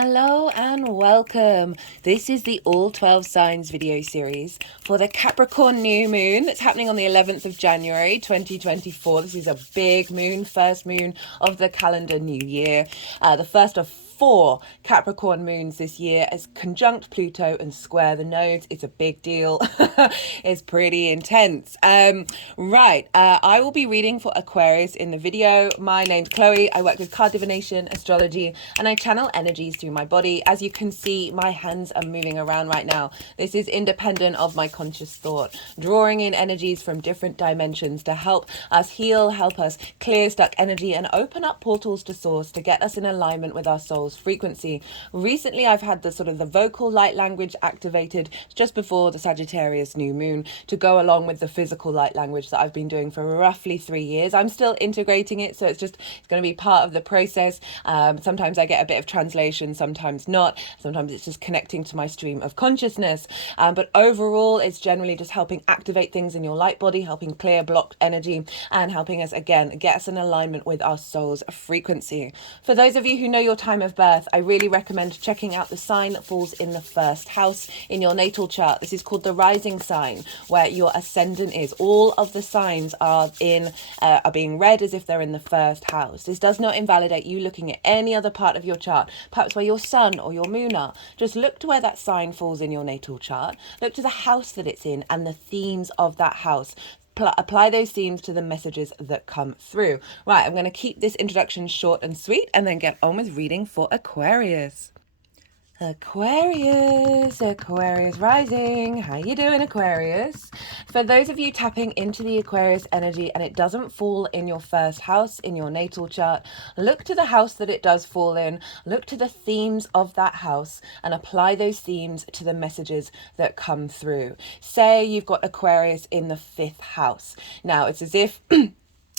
Hello and welcome. This is the All 12 Signs video series for the Capricorn New Moon that's happening on the 11th of January 2024. This is a big moon, first moon of the calendar new year. The first of 4 Capricorn moons this year as conjunct Pluto and square the nodes. It's a big deal. It's pretty intense. I will be reading for Aquarius in the video. My name's Chloe. I work with card divination, astrology, and I channel energies through my body. As you can see, my hands are moving around right now. This is independent of my conscious thought, drawing in energies from different dimensions to help us heal, help us clear stuck energy, and open up portals to source to get us in alignment with our soul's frequency. Recently, I've had the vocal light language activated just before the Sagittarius new moon to go along with the physical light language that I've been doing for roughly 3 years. I'm still integrating it, so it's going to be part of the process. Sometimes I get a bit of translation, sometimes not. Sometimes it's just connecting to my stream of consciousness. But overall, it's generally just helping activate things in your light body, helping clear blocked energy, and helping us, again, get us in alignment with our soul's frequency. For those of you who know your time of birth, I really recommend checking out the sign that falls in the first house in your natal chart. This is called the rising sign, where your ascendant is. All of the signs are being read as if they're in the first house. This does not invalidate you looking at any other part of your chart, perhaps where your sun or your moon are. Just look to where that sign falls in your natal chart. Look to the house that it's in and the themes of that house. Apply those themes to the messages that come through. Right, I'm going to keep this introduction short and sweet and then get on with reading for Aquarius. Aquarius rising. How you doing, Aquarius? For those of you tapping into the Aquarius energy and it doesn't fall in your first house in your natal chart, look to the house that it does fall in, look to the themes of that house and apply those themes to the messages that come through. Say you've got Aquarius in the 5th house. Now, it's as if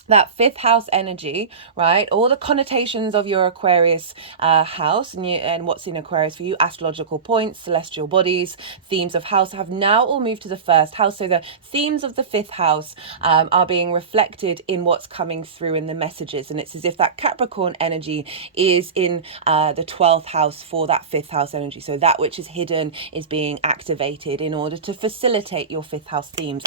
that 5th house energy, right? All the connotations of your Aquarius house and what's in Aquarius for you, astrological points, celestial bodies, themes of house have now all moved to the 1st house. So the themes of the 5th house are being reflected in what's coming through in the messages. And it's as if that Capricorn energy is in the 12th house for that 5th house energy. So that which is hidden is being activated in order to facilitate your 5th house themes.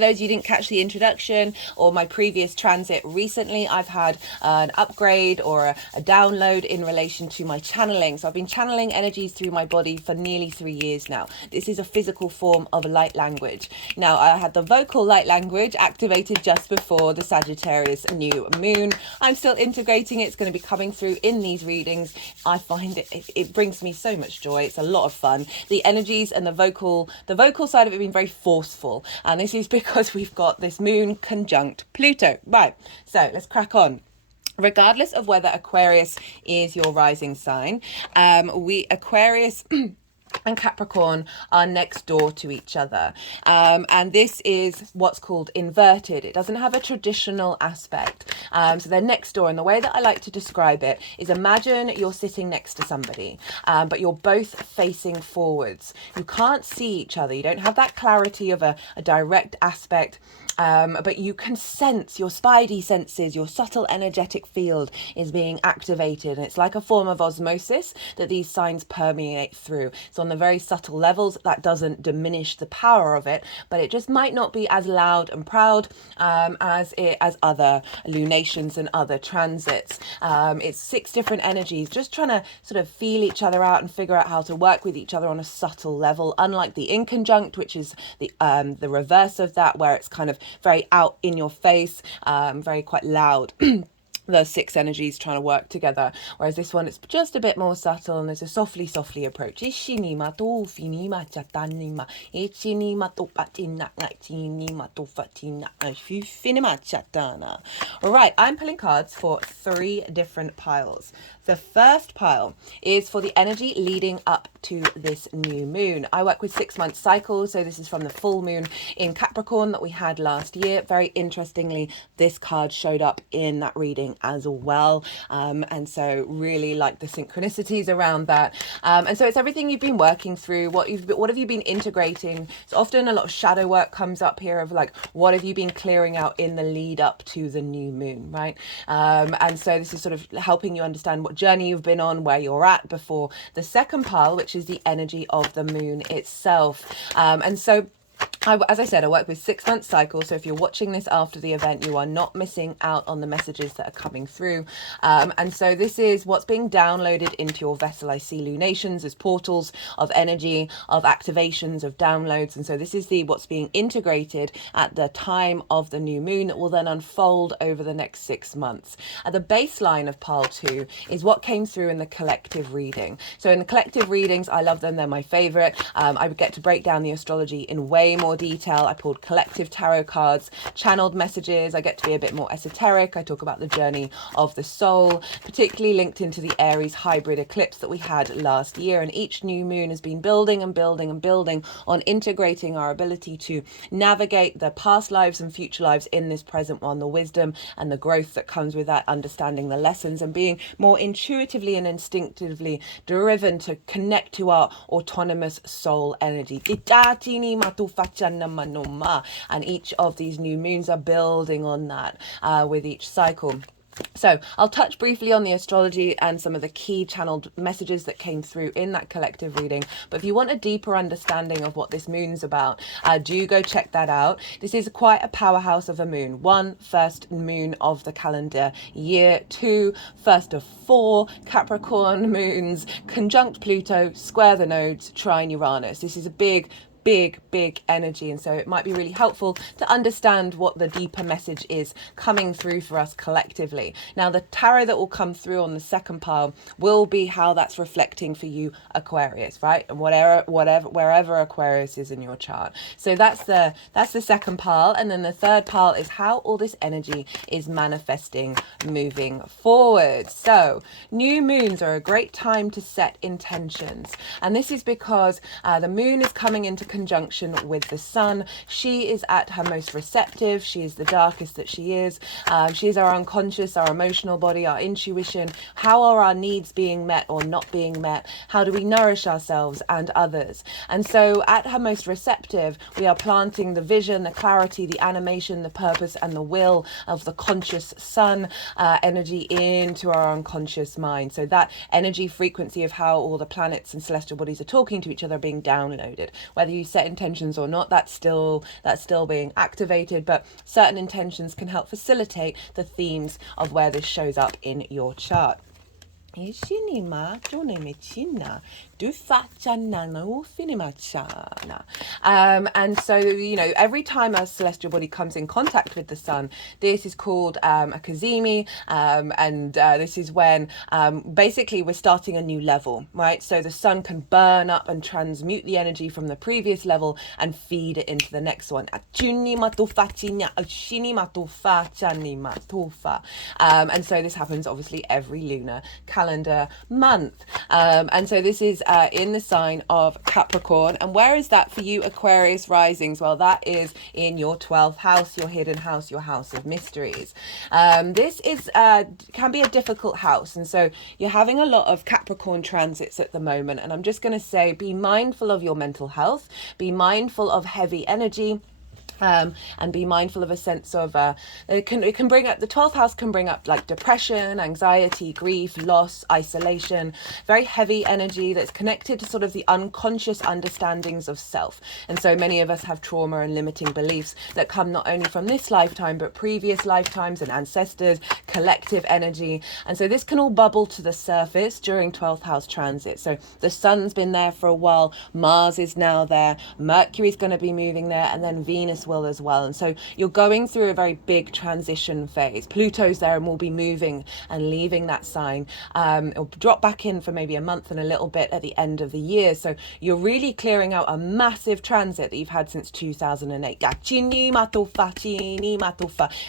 For those you didn't catch the introduction or my previous transit recently, I've had an upgrade or a download in relation to my channeling. So I've been channeling energies through my body for nearly 3 years now. This is a physical form of light language. Now, I had the vocal light language activated just before the Sagittarius new moon. I'm still integrating it. It's going to be coming through in these readings. I find it brings me so much joy. It's a lot of fun. The energies and the vocal side of it being very forceful. And this is because we've got this moon conjunct Pluto. Right, so let's crack on. Regardless of whether Aquarius is your rising sign, Aquarius and Capricorn are next door to each other. And this is what's called inverted. It doesn't have a traditional aspect. So they're next door. And the way that I like to describe it is imagine you're sitting next to somebody, but you're both facing forwards. You can't see each other. You don't have that clarity of a direct aspect. But you can sense, your spidey senses, your subtle energetic field is being activated. And it's like a form of osmosis that these signs permeate through. So on the very subtle levels, that doesn't diminish the power of it, but it just might not be as loud and proud as other lunations and other transits. It's 6 different energies, just trying to sort of feel each other out and figure out how to work with each other on a subtle level, unlike the inconjunct, which is the reverse of that, where it's kind of very out in your face, very quite loud. The 6 energies trying to work together, whereas this one, it's just a bit more subtle and there's a softly approach. Right, I'm pulling cards for 3 different piles. The first pile is for the energy leading up to this new moon. I work with 6-month cycles, so this is from the full moon in Capricorn that we had last year. Very interestingly, this card showed up in that reading as well. And so really like the synchronicities around that. And so it's everything you've been working through, what have you been integrating. So often a lot of shadow work comes up here of like, what have you been clearing out in the lead up to the new moon, right? And so this is sort of helping you understand what journey you've been on, where you're at before the second pile, which is the energy of the moon itself. And so as I said, I work with 6-month cycles. So if you're watching this after the event, you are not missing out on the messages that are coming through. And so this is what's being downloaded into your vessel. I see lunations as portals of energy, of activations, of downloads. And so this is what's being integrated at the time of the new moon that will then unfold over the next 6 months. At the baseline of pile 2 is what came through in the collective reading. So in the collective readings, I love them. They're my favorite. I would get to break down the astrology in way more detail. I pulled collective tarot cards, channeled messages. I get to be a bit more esoteric. I talk about the journey of the soul, particularly linked into the Aries hybrid eclipse that we had last year. And each new moon has been building and building and building on integrating our ability to navigate the past lives and future lives in this present one, the wisdom and the growth that comes with that, understanding the lessons and being more intuitively and instinctively driven to connect to our autonomous soul energy. And each of these new moons are building on that with each cycle. So I'll touch briefly on the astrology and some of the key channeled messages that came through in that collective reading. But if you want a deeper understanding of what this moon's about, do go check that out. This is quite a powerhouse of a moon. 1, first moon of the calendar year. 2, first of 4 Capricorn moons, conjunct Pluto, square the nodes, trine Uranus. This is a big energy, and so it might be really helpful to understand what the deeper message is coming through for us collectively. Now the tarot that will come through on the second pile will be how that's reflecting for you, Aquarius, right? And wherever Aquarius is in your chart. So that's the second pile. And then the third pile is how all this energy is manifesting moving forward. So new moons are a great time to set intentions, and this is because the moon is coming into conjunction with the sun. She is at her most receptive. She is the darkest that she is. She is our unconscious, our emotional body, our intuition. How are our needs being met or not being met? How do we nourish ourselves and others? And so at her most receptive, we are planting the vision, the clarity, the animation, the purpose and the will of the conscious sun energy into our unconscious mind. So that energy frequency of how all the planets and celestial bodies are talking to each other are being downloaded. Whether you set intentions or not, that's still being activated, but certain intentions can help facilitate the themes of where this shows up in your chart. And so, you know, every time a celestial body comes in contact with the sun, this is called a kazemi, and this is when basically we're starting a new level, right? So the sun can burn up and transmute the energy from the previous level and feed it into the next one. And so this happens obviously every lunar calendar month. And so this is in the sign of Capricorn. And where is that for you, Aquarius risings? Well, that is in your 12th house, your hidden house, your house of mysteries. This is can be a difficult house. And so you're having a lot of Capricorn transits at the moment. And I'm just going to say, be mindful of your mental health, be mindful of heavy energy. And be mindful of a sense of it can bring up, the 12th house can bring up like depression, anxiety, grief, loss, isolation, very heavy energy that's connected to sort of the unconscious understandings of self. And so many of us have trauma and limiting beliefs that come not only from this lifetime but previous lifetimes and ancestors, collective energy. And so this can all bubble to the surface during 12th house transit. So the sun's been there for a while, Mars is now there, Mercury's going to be moving there, and then Venus will as well. And so you're going through a very big transition phase. Pluto's there and will be moving and leaving that sign. It'll drop back in for maybe a month and a little bit at the end of the year. So you're really clearing out a massive transit that you've had since 2008.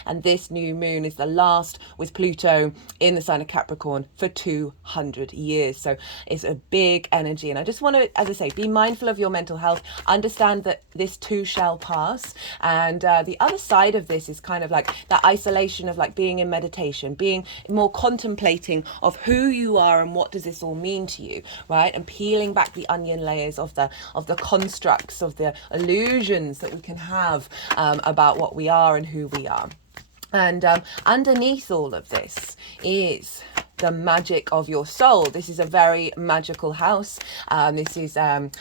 And this new moon is the last with Pluto in the sign of Capricorn for 200 years. So it's a big energy. And I just want to, as I say, be mindful of your mental health. Understand that this too shall pass. And the other side of this is kind of like that isolation of like being in meditation, being more contemplating of who you are and what does this all mean to you, right? And peeling back the onion layers of the constructs, of the illusions that we can have about what we are and who we are. And underneath all of this is the magic of your soul. This is a very magical house. This is a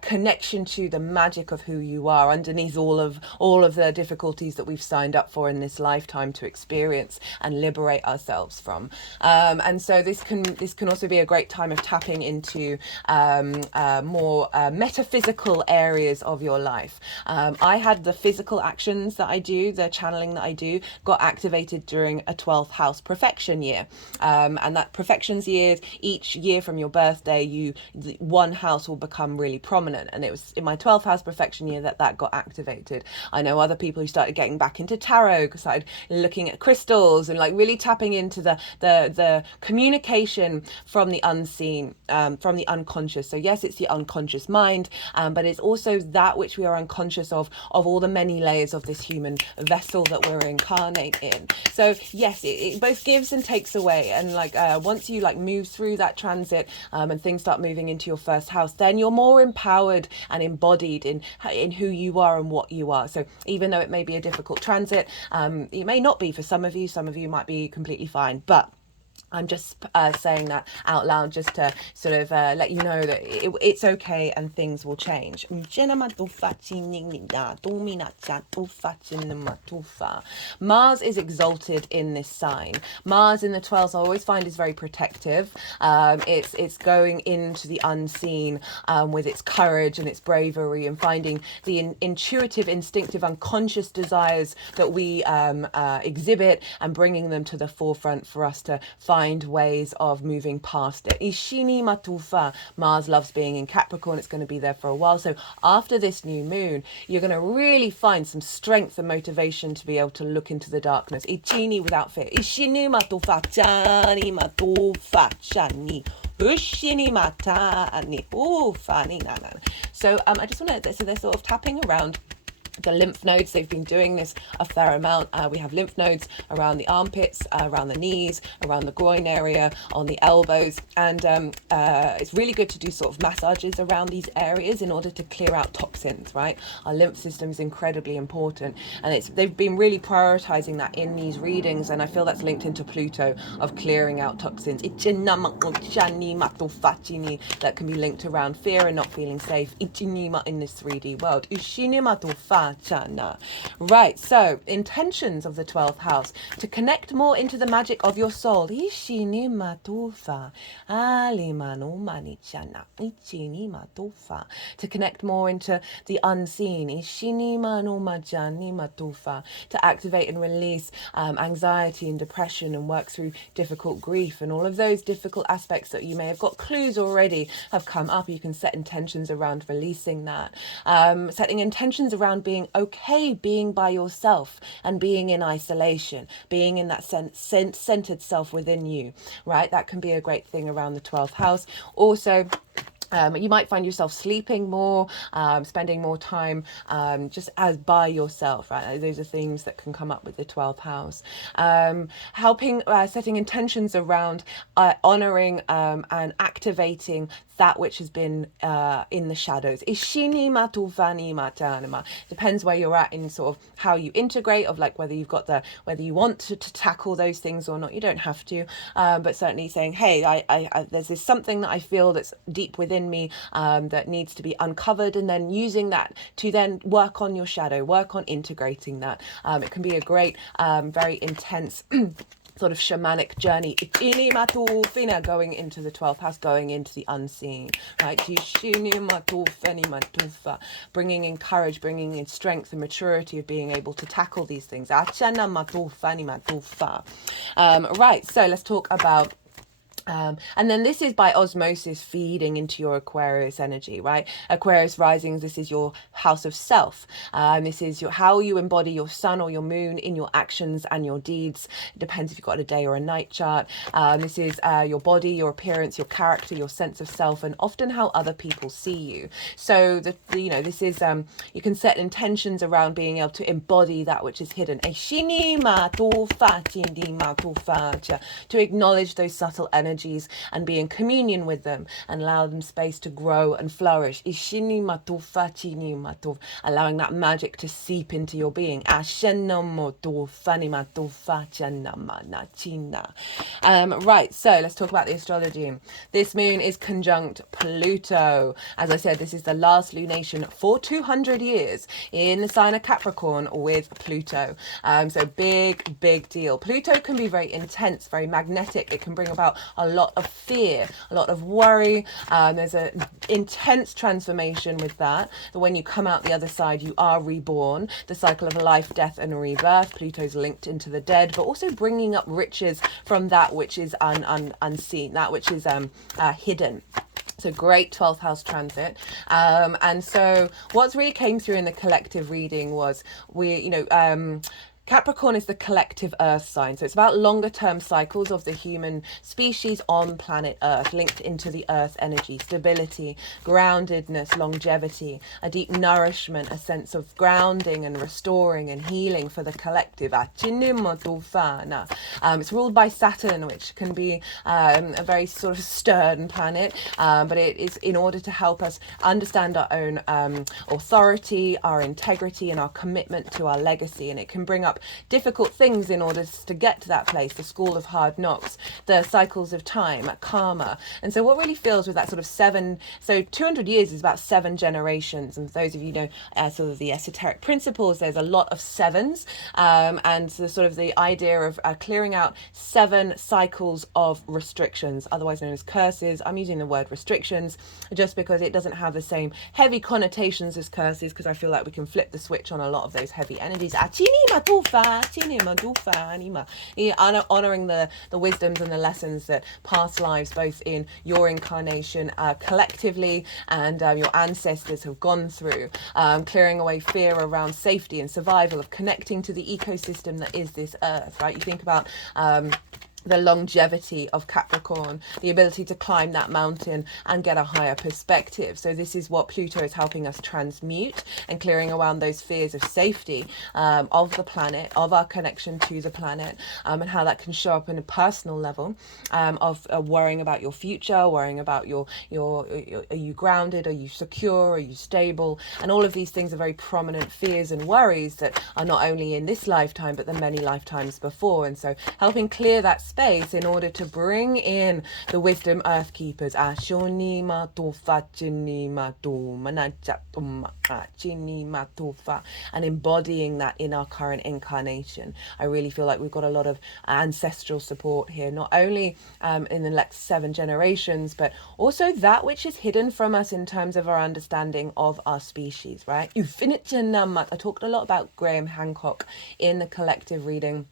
connection to the magic of who you are underneath all of the difficulties that we've signed up for in this lifetime to experience and liberate ourselves from. And so this can also be a great time of tapping into more metaphysical areas of your life. I had the physical actions that I do, the channeling that I do, got activated during a 12th house perfection year. And that perfections years, each year from your birthday, one house will become really prominent. And it was in my 12th house perfection year that got activated. I know other people who started getting back into tarot, started looking at crystals and like really tapping into the communication from the unseen, from the unconscious. So yes, it's the unconscious mind, but it's also that which we are unconscious of all the many layers of this human vessel that we're incarnate in. So yes, it both gives and takes away. And like once you like move through that transit and things start moving into your first house, then you're more empowered and embodied in who you are and what you are. So even though it may be a difficult transit, it may not be for some of you might be completely fine, but I'm just saying that out loud just to sort of let you know that it's okay and things will change. Mars is exalted in this sign. Mars in the 12th I always find is very protective. It's going into the unseen with its courage and its bravery and finding the intuitive, instinctive, unconscious desires that we exhibit and bringing them to the forefront for us to find ways of moving past it. Ishini Matufa. Mars loves being in Capricorn. It's going to be there for a while. So after this new moon, you're going to really find some strength and motivation to be able to look into the darkness. Ichini without fear. Ishini Matufa. Chani Matufa. Chani. Ushini Matani. Ufani. So I just want to, so they're sort of tapping around the lymph nodes. They've been doing this a fair amount. We have lymph nodes around the armpits, around the knees, around the groin area, on the elbows, and it's really good to do sort of massages around these areas in order to clear out toxins, right? Our lymph system is incredibly important, and they've been really prioritizing that in these readings, and I feel that's linked into Pluto of clearing out toxins. That can be linked around fear and not feeling safe in this 3D world. Right, so intentions of the 12th house: to connect more into the magic of your soul. To connect more into the unseen. To activate and release anxiety and depression and work through difficult grief and all of those difficult aspects that you may have got clues already have come up. You can set intentions around releasing that. Setting intentions around being okay being by yourself and being in isolation, being in that centered self within you, right? That can be a great thing around the 12th house. Also, you might find yourself sleeping more, spending more time just as by yourself, right? Those are things that can come up with the 12th house. Helping, setting intentions around honoring and activating that which has been in the shadows. Depends where you're at in sort of how you integrate, of like whether you want to tackle those things or not. You don't have to, but certainly saying, hey, I there's this something that I feel that's deep within me that needs to be uncovered, and then using that to then work on your shadow, work on integrating that. It can be a great, very intense sort of shamanic journey, going into the 12th house, going into the unseen, right? Bringing in courage, bringing in strength and maturity of being able to tackle these things. Right, so let's talk about And then this is by osmosis feeding into your Aquarius energy, right? Aquarius risings, this is your house of self. This is how you embody your sun or your moon in your actions and your deeds. It depends if you've got a day or a night chart. This is your body, your appearance, your character, your sense of self, and often how other people see you. So, this is, you can set intentions around being able to embody that which is hidden. To acknowledge those subtle energies and be in communion with them and allow them space to grow and flourish. Allowing that magic to seep into your being. Right, so let's talk about the astrology. This moon is conjunct Pluto. As I said, this is the last lunation for 200 years in the sign of Capricorn with Pluto. So big deal. Pluto can be very intense, very magnetic. It can bring about a lot of fear, a lot of worry. There's an intense transformation with that when you come out the other side, you are reborn. The cycle of life, death, and rebirth. Pluto's linked into the dead, but also bringing up riches from that which is unseen, that which is hidden. So great 12th house transit. And so what's really came through in the collective reading was Capricorn is the collective earth sign. So it's about longer term cycles of the human species on planet Earth, linked into the earth energy, stability, groundedness, longevity, a deep nourishment, a sense of grounding and restoring and healing for the collective. It's ruled by Saturn, which can be a very sort of stern planet, but it is in order to help us understand our own authority, our integrity, and our commitment to our legacy. And it can bring up difficult things in order to get to that place, the school of hard knocks, the cycles of time, karma. And so what really feels with that sort of 200 years is about 7 generations. And for those of you know sort of the esoteric principles, there's a lot of sevens, and the sort of the idea of clearing out 7 cycles of restrictions, otherwise known as curses. I'm using the word restrictions just because it doesn't have the same heavy connotations as curses, because I feel like we can flip the switch on a lot of those heavy energies. Honoring the wisdoms and the lessons that past lives, both in your incarnation collectively and your ancestors have gone through, clearing away fear around safety and survival, of connecting to the ecosystem that is this earth, right? You think about the longevity of Capricorn, the ability to climb that mountain and get a higher perspective. So this is what Pluto is helping us transmute, and clearing around those fears of safety of the planet, of our connection to the planet, and how that can show up in a personal level, of worrying about your future, worrying about are you grounded, are you secure, are you stable, and all of these things are very prominent fears and worries that are not only in this lifetime but the many lifetimes before. And so helping clear that space in order to bring in the wisdom earth keepers, and embodying that in our current incarnation. I really feel like we've got a lot of ancestral support here, not only in the next 7 generations, but also that which is hidden from us in terms of our understanding of our species, right? I talked a lot about Graham Hancock in the collective reading.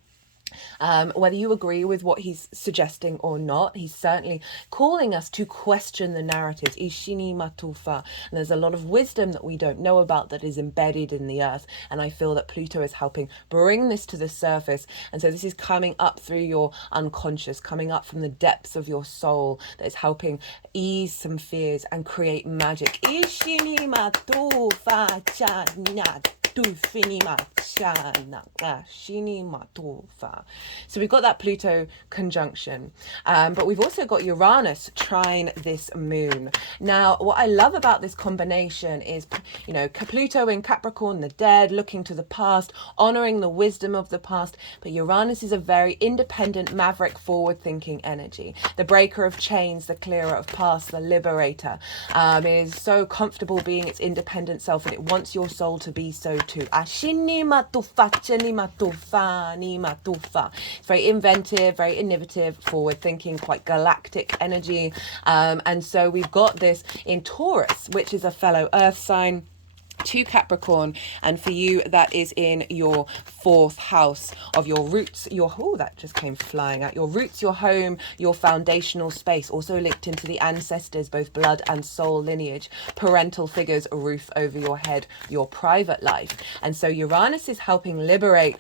Whether you agree with what he's suggesting or not, he's certainly calling us to question the narratives. Ishini Matufa. And there's a lot of wisdom that we don't know about that is embedded in the earth. And I feel that Pluto is helping bring this to the surface. And so this is coming up through your unconscious, coming up from the depths of your soul, that is helping ease some fears and create magic. Ishini Matufa Chanat. So we've got that Pluto conjunction, but we've also got Uranus trine this moon. Now, what I love about this combination is, Pluto in Capricorn, the dead, looking to the past, honoring the wisdom of the past. But Uranus is a very independent, maverick, forward-thinking energy. The breaker of chains, the clearer of past, the liberator. It is so comfortable being its independent self, and it wants your soul to be so too. It's very inventive, very innovative, forward-thinking, quite galactic energy. And so we've got this in Taurus, which is a fellow earth sign. to Capricorn, and for you that is in your 4th house of your roots, that just came flying out, your roots, your home, your foundational space, also linked into the ancestors, both blood and soul lineage, parental figures, a roof over your head, your private life. And so Uranus is helping liberate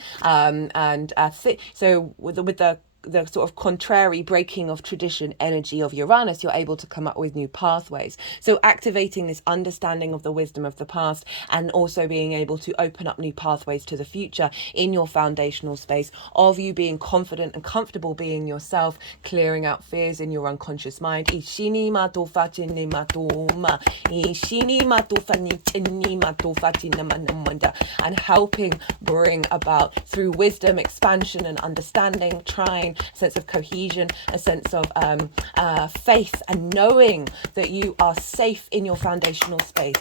so with the sort of contrary breaking of tradition energy of Uranus, you're able to come up with new pathways. So activating this understanding of the wisdom of the past, and also being able to open up new pathways to the future in your foundational space of you being confident and comfortable being yourself, clearing out fears in your unconscious mind. And helping bring about, through wisdom, expansion and understanding, trying a sense of cohesion, a sense of faith, and knowing that you are safe in your foundational space.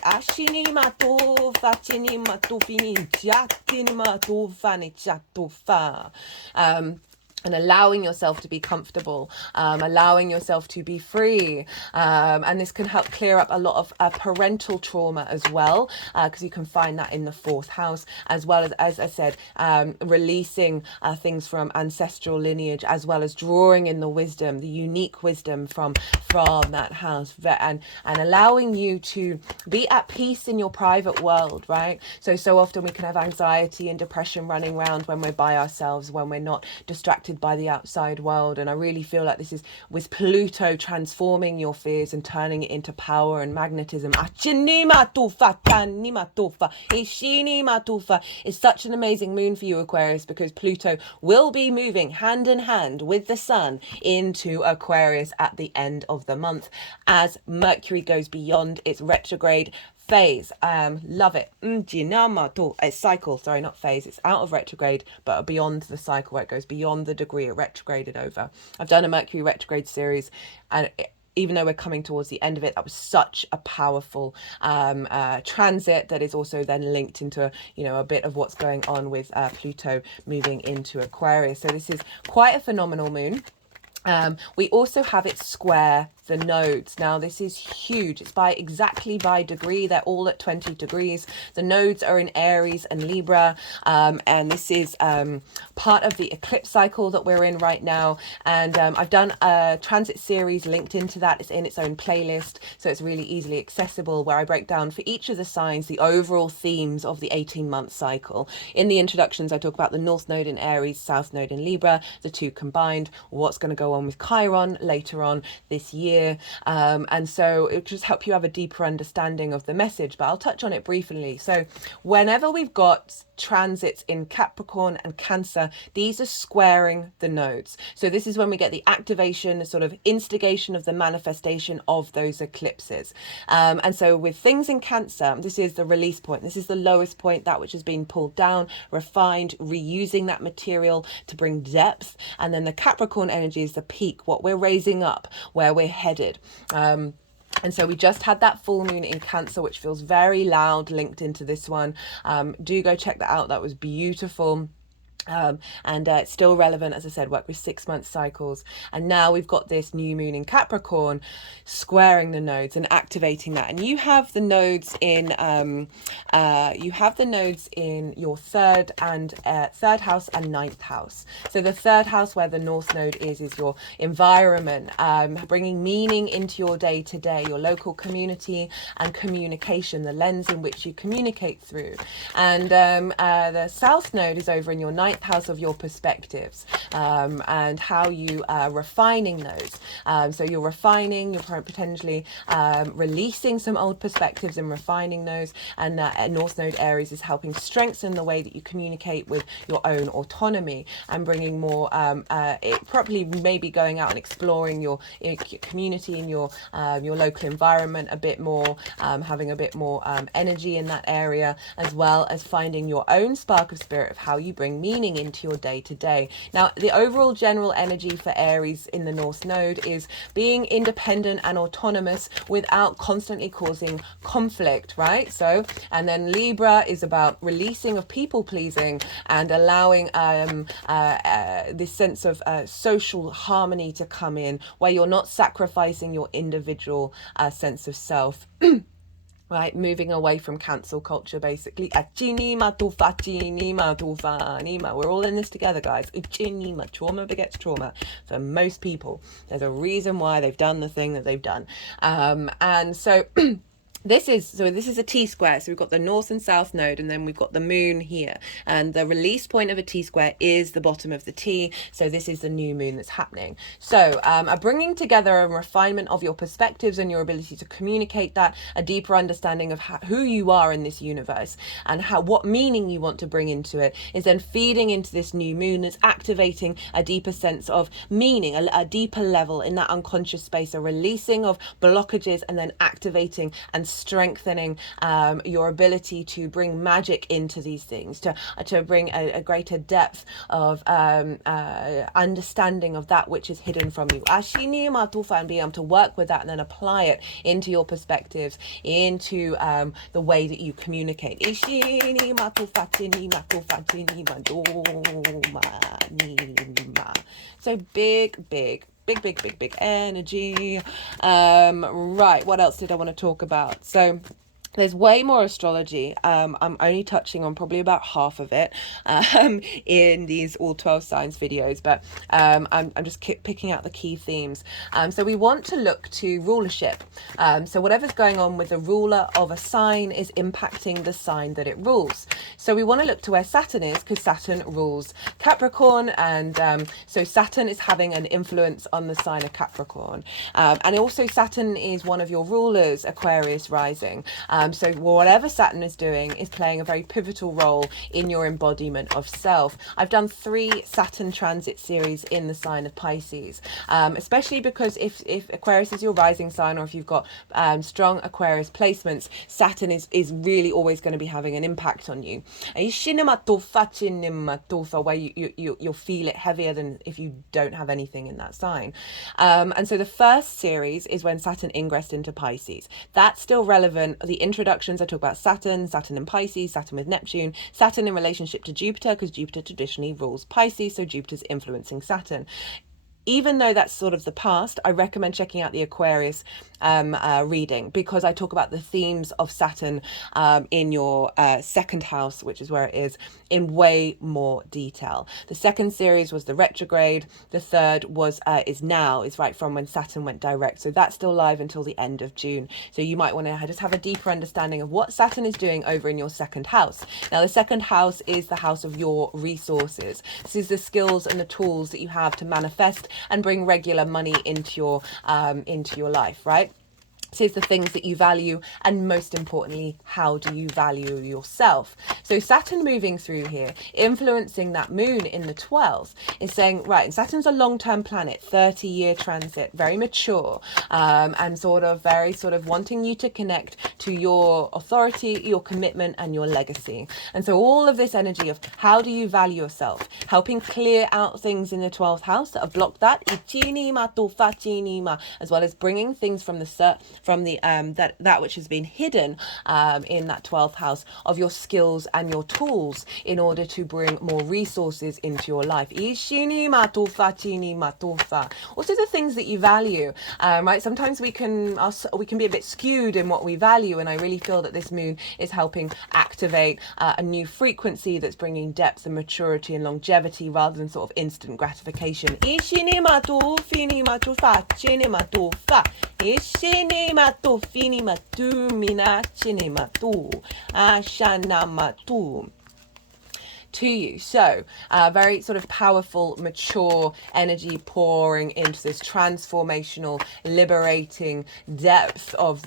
And allowing yourself to be comfortable, allowing yourself to be free. And this can help clear up a lot of parental trauma as well, because you can find that in the 4th house, as well as I said, releasing things from ancestral lineage, as well as drawing in the wisdom, the unique wisdom from that house, and allowing you to be at peace in your private world, right? So often we can have anxiety and depression running around when we're by ourselves, when we're not distracted by the outside world. And I really feel like this is with Pluto transforming your fears and turning it into power and magnetism. Is such an amazing moon for you, Aquarius, because Pluto will be moving hand in hand with the Sun into Aquarius at the end of the month, as Mercury goes beyond its retrograde phase. Love it. It's cycle, sorry, not phase. It's out of retrograde, but beyond the cycle, where it goes beyond the degree it retrograded over. I've done a Mercury retrograde series, and even though we're coming towards the end of it, that was such a powerful transit that is also then linked into a bit of what's going on with Pluto moving into Aquarius. So this is quite a phenomenal moon. We also have it square the nodes. Now this is huge. It's exactly by degree. They're all at 20 degrees. The nodes are in Aries and Libra, and this is part of the eclipse cycle that we're in right now. And I've done a transit series linked into that. It's in its own playlist, so it's really easily accessible, where I break down for each of the signs the overall themes of the 18-month cycle. In the introductions, I talk about the North Node in Aries, South Node in Libra, the two combined, what's going to go on with Chiron later on this year. And so it'll just help you have a deeper understanding of the message, but I'll touch on it briefly. So whenever we've got transits in Capricorn and Cancer, these are squaring the nodes. So this is when we get the activation, the sort of instigation of the manifestation of those eclipses. And so with things in Cancer, this is the release point. This is the lowest point, that which has been pulled down, refined, reusing that material to bring depth. And then the Capricorn energy is the peak, what we're raising up, where we're headed. And so we just had that full moon in Cancer, which feels very loud, linked into this one. Do go check that out. That was beautiful. And it's still relevant, as I said, work with 6-month cycles. And now we've got this new moon in Capricorn squaring the nodes and activating that. And you have the nodes in your third house and 9th house. So the 3rd house, where the North Node is your environment, bringing meaning into your day to day, your local community and communication, the lens in which you communicate through. And the South Node is over in your 9th house of your perspectives, and how you are refining those. So you're refining, you're potentially releasing some old perspectives and refining those. And North Node Aries is helping strengthen the way that you communicate with your own autonomy, and bringing more, probably maybe going out and exploring your community and your local environment a bit more, having a bit more energy in that area, as well as finding your own spark of spirit of how you bring meaning into your day to day. Now, the overall general energy for Aries in the North Node is being independent and autonomous without constantly causing conflict, right? So, and then Libra is about releasing of people pleasing and allowing this sense of social harmony to come in, where you're not sacrificing your individual sense of self. right? Moving away from cancel culture, basically. We're all in this together, guys. Trauma begets trauma for most people. There's a reason why they've done the thing that they've done. And so this is a T-square. So we've got the north and south node, and then we've got the moon here. And the release point of a T-square is the bottom of the T. So this is the new moon that's happening. So a bringing together and refinement of your perspectives and your ability to communicate that, a deeper understanding of who you are in this universe and what meaning you want to bring into it, is then feeding into this new moon that's activating a deeper sense of meaning, a deeper level in that unconscious space, a releasing of blockages, and then activating and strengthening your ability to bring magic into these things, to bring a greater depth of understanding of that which is hidden from you. And be able to work with that and then apply it into your perspectives, into the way that you communicate. So big energy. Right, what else did I want to talk about? So there's way more astrology. I'm only touching on probably about half of it in these all 12 signs videos, but I'm just picking out the key themes. So we want to look to rulership. So whatever's going on with the ruler of a sign is impacting the sign that it rules. So we want to look to where Saturn is, because Saturn rules Capricorn, and so Saturn is having an influence on the sign of Capricorn. And also Saturn is one of your rulers, Aquarius rising. So whatever Saturn is doing is playing a very pivotal role in your embodiment of self. I've done 3 Saturn transit series in the sign of Pisces, especially because if Aquarius is your rising sign, or if you've got strong Aquarius placements, Saturn is really always going to be having an impact on you. Where you'll feel it heavier than if you don't have anything in that sign. And so the first series is when Saturn ingressed into Pisces. That's still relevant. The introductions, I talk about Saturn in Pisces, Saturn with Neptune, Saturn in relationship to Jupiter, because Jupiter traditionally rules Pisces, so Jupiter's influencing Saturn. Even though that's sort of the past, I recommend checking out the Aquarius reading, because I talk about the themes of Saturn in your second house, which is where it is, in way more detail. The second series was the retrograde. The third is right from when Saturn went direct. So that's still live until the end of June. So you might want to just have a deeper understanding of what Saturn is doing over in your second house. Now, the second house is the house of your resources. This is the skills and the tools that you have to manifest and bring regular money into your life, right? This is the things that you value, and most importantly, how do you value yourself? So Saturn moving through here, influencing that moon in the 12th, is saying, right, and Saturn's a long-term planet, 30-year transit, very mature, and very wanting you to connect to your authority, your commitment, and your legacy. And so all of this energy of how do you value yourself, helping clear out things in the 12th house that have blocked that, as well as bringing things from that which has been hidden in that 12th house of your skills and your tools in order to bring more resources into your life. Also the things that you value, right? Sometimes we can be a bit skewed in what we value, and I really feel that this moon is helping activate a new frequency that's bringing depth and maturity and longevity rather than sort of instant gratification. To you. So very sort of powerful, mature energy pouring into this transformational, liberating depth of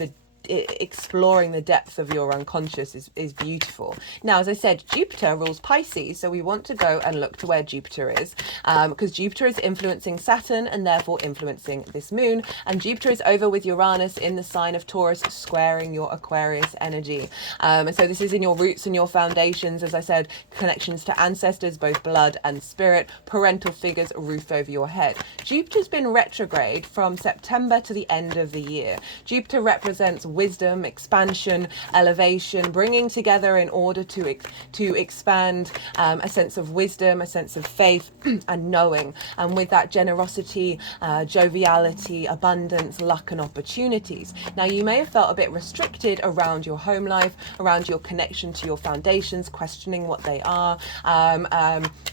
exploring the depth of your unconscious is beautiful. Now, as I said, Jupiter rules Pisces, so we want to go and look to where Jupiter is, because Jupiter is influencing Saturn and therefore influencing this moon, and Jupiter is over with Uranus in the sign of Taurus, squaring your Aquarius energy. And so this is in your roots and your foundations, as I said, connections to ancestors, both blood and spirit, parental figures, roof over your head. Jupiter's been retrograde from September to the end of the year. Jupiter represents wisdom, expansion, elevation, bringing together in order to expand a sense of wisdom, a sense of faith and knowing. And with that generosity, joviality, abundance, luck and opportunities. Now you may have felt a bit restricted around your home life, around your connection to your foundations, questioning what they are,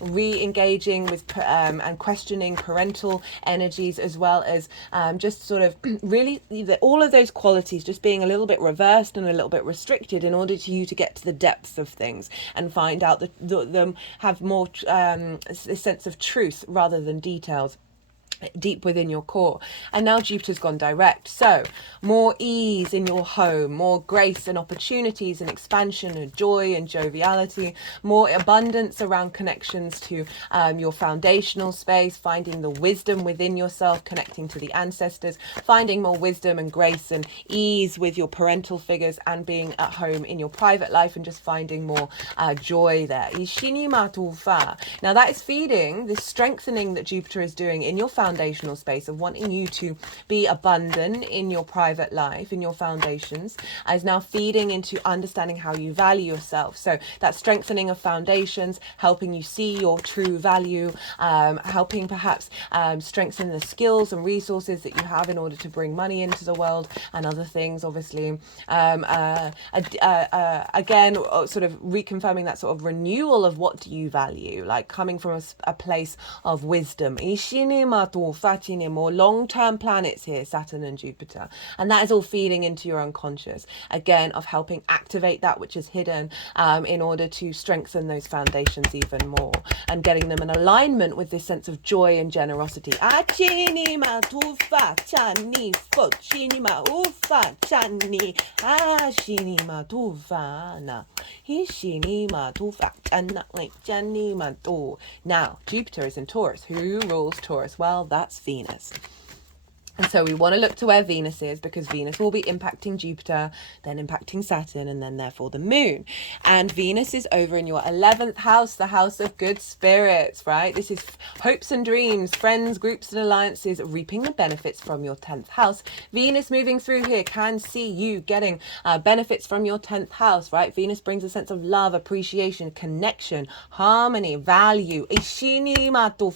re-engaging with and questioning parental energies, as well as just sort of really all of those qualities just being a little bit reversed and a little bit restricted in order to you to get to the depths of things and find out them have more a sense of truth rather than details deep within your core. And now Jupiter's gone direct, so more ease in your home, more grace and opportunities and expansion and joy and joviality, more abundance around connections to your foundational space, finding the wisdom within yourself, connecting to the ancestors, finding more wisdom and grace and ease with your parental figures, and being at home in your private life and just finding more joy there. Now that is feeding this strengthening that Jupiter is doing in your foundational space of wanting you to be abundant in your private life, in your foundations, is now feeding into understanding how you value yourself. So that strengthening of foundations, helping you see your true value, helping perhaps strengthen the skills and resources that you have in order to bring money into the world and other things, obviously. Again, sort of reconfirming that sort of renewal of what do you value, like coming from a place of wisdom. More long-term planets here, Saturn and Jupiter, and that is all feeding into your unconscious, again of helping activate that which is hidden in order to strengthen those foundations even more and getting them in alignment with this sense of joy and generosity. Now Jupiter is in Taurus. Who rules Taurus? Well, that's Venus. And so we want to look to where Venus is, because Venus will be impacting Jupiter, then impacting Saturn, and then therefore the moon. And Venus is over in your 11th house, the house of good spirits, right? This is hopes and dreams, friends, groups and alliances, reaping the benefits from your 10th house. Venus moving through here can see you getting benefits from your 10th house, right? Venus brings a sense of love, appreciation, connection, harmony, value,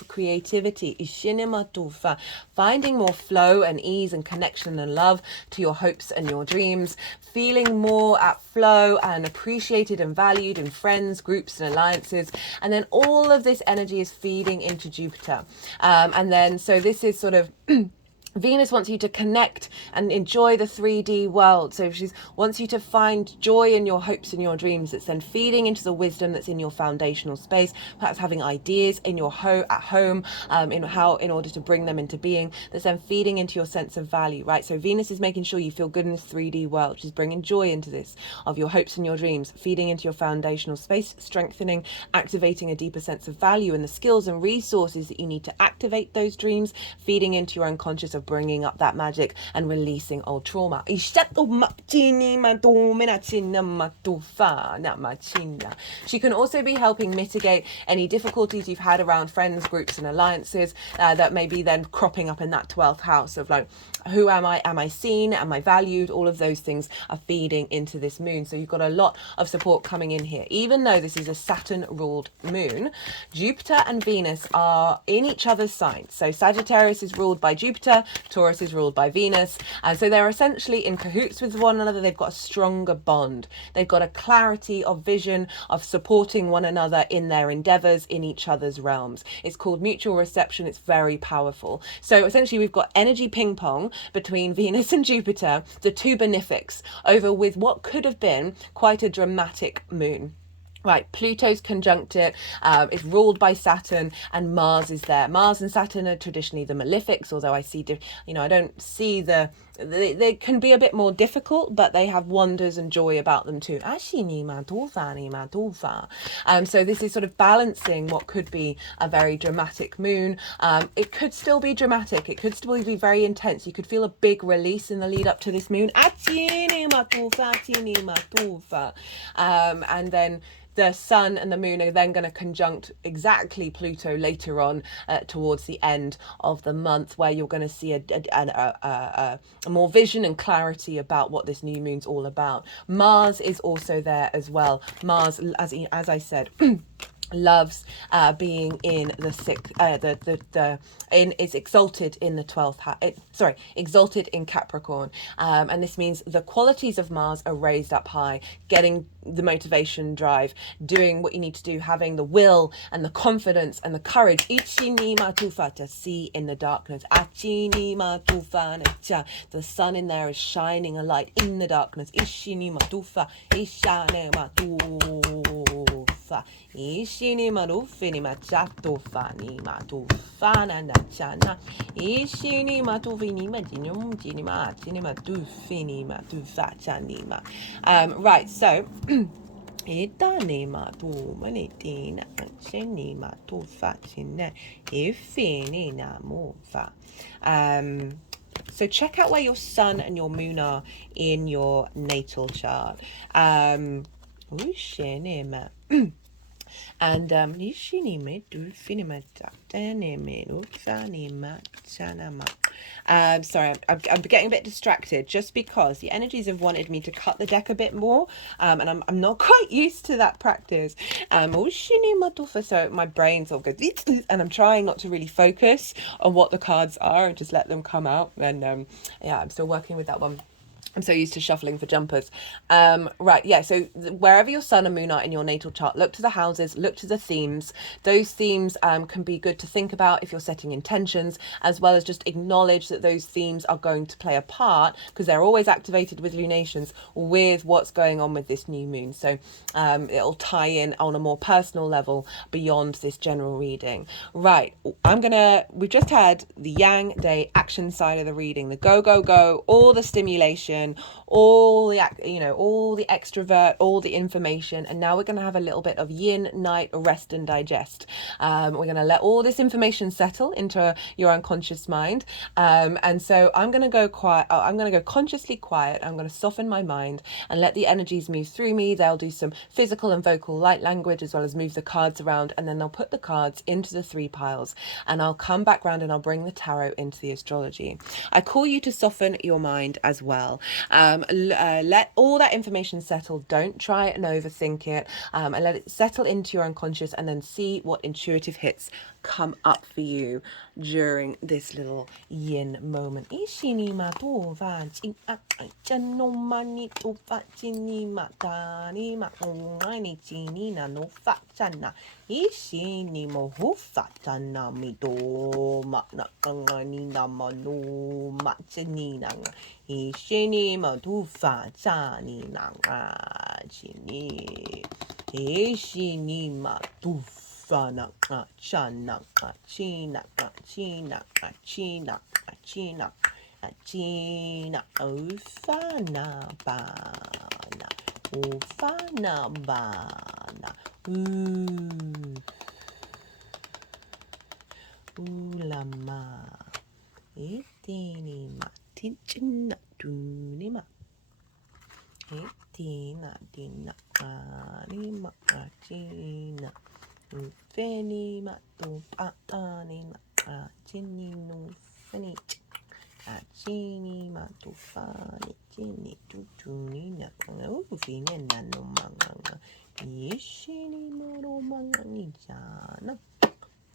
creativity, finding more flow and ease and connection and love to your hopes and your dreams, feeling more at flow and appreciated and valued in friends, groups and alliances. And then all of this energy is feeding into Jupiter. And then so this is sort of Venus wants you to connect and enjoy the 3D world. So she wants you to find joy in your hopes and your dreams. That's then feeding into the wisdom that's in your foundational space, perhaps having ideas in your at home in order to bring them into being. That's then feeding into your sense of value, right? So Venus is making sure you feel good in this 3D world. She's bringing joy into this of your hopes and your dreams, feeding into your foundational space, strengthening, activating a deeper sense of value and the skills and resources that you need to activate those dreams, feeding into your unconscious of bringing up that magic and releasing old trauma. She can also be helping mitigate any difficulties you've had around friends, groups and alliances that may be then cropping up in that 12th house of like, who am I? Am I seen? Am I valued? All of those things are feeding into this moon. So you've got a lot of support coming in here. Even though this is a Saturn-ruled moon, Jupiter and Venus are in each other's signs. So Sagittarius is ruled by Jupiter, Taurus is ruled by Venus. And so they're essentially in cahoots with one another. They've got a stronger bond. They've got a clarity of vision of supporting one another in their endeavors in each other's realms. It's called mutual reception. It's very powerful. So essentially we've got energy ping pong between Venus and Jupiter, the two benefics, over with what could have been quite a dramatic moon. Right, Pluto's conjunct it, it's ruled by Saturn, and Mars is there. Mars and Saturn are traditionally the malefics, although I see, I don't see they can be a bit more difficult, but they have wonders and joy about them too. So this is sort of balancing what could be a very dramatic moon. It could still be dramatic. It could still be very intense. You could feel a big release in the lead up to this moon. And then the sun and the moon are then going to conjunct exactly Pluto later on towards the end of the month, where you're going to see a more vision and clarity about what this new moon's all about. Mars is also there as well. Mars, as I said, loves being in the sixth, is exalted in the 12th exalted in Capricorn, and this means the qualities of Mars are raised up high, getting the motivation, drive, doing what you need to do, having the will and the confidence and the courage Ichini matufa, to see in the darkness. Achini matufa, the sun in there is shining a light in the darkness. Ishini matufa, ishane matufa, ishini marufini machato fani matufana nachana, ishini matufini majinum jinima jinima tufini matufa chanima. Right, so Itanima tu manitina chenima tu facine ifinina mova. So check out where your sun and your moon are in your natal chart. And sorry, I'm getting a bit distracted just because the energies have wanted me to cut the deck a bit more, and I'm not quite used to that practice. So my brain sort of goes, and I'm trying not to really focus on what the cards are and just let them come out. And yeah, I'm still working with that one. I'm so used to shuffling for jumpers. Right, yeah, so wherever your sun and moon are in your natal chart, look to the houses, look to the themes. Those themes can be good to think about if you're setting intentions, as well as just acknowledge that those themes are going to play a part, because they're always activated with lunations, with what's going on with this new moon. So it'll tie in on a more personal level beyond this general reading. Right, we've just had the Yang Day action side of the reading, the go, all the stimulation, all the all the extrovert, all the information, and now we're going to have a little bit of yin night rest and digest. We're going to let all this information settle into your unconscious mind, and so I'm going to go quiet. I'm going to go consciously quiet. I'm going to soften my mind and let the energies move through me. They'll do some physical and vocal light language, as well as move the cards around, and then they'll put the cards into the 3 piles, and I'll come back round and I'll bring the tarot into the astrology. I call you to soften your mind as well. Let all that information settle. Don't try and overthink it, and let it settle into your unconscious, and then see what intuitive hits come up for you during this little yin moment. Ishini matu vanchi chano mani tu fachini matani maungani chini na no fachana ishini mohu fatana mito makna kangani na manu machini na ishini matu fachani na chini ishini matu Fana chana china china china china china ufana bana ufana bana ulama itini ma tichina tunima itina dina anima china Feni matu patani ma chini no feni chini matu fani chini tutuni na fini na no manga yishini moro manga ni jana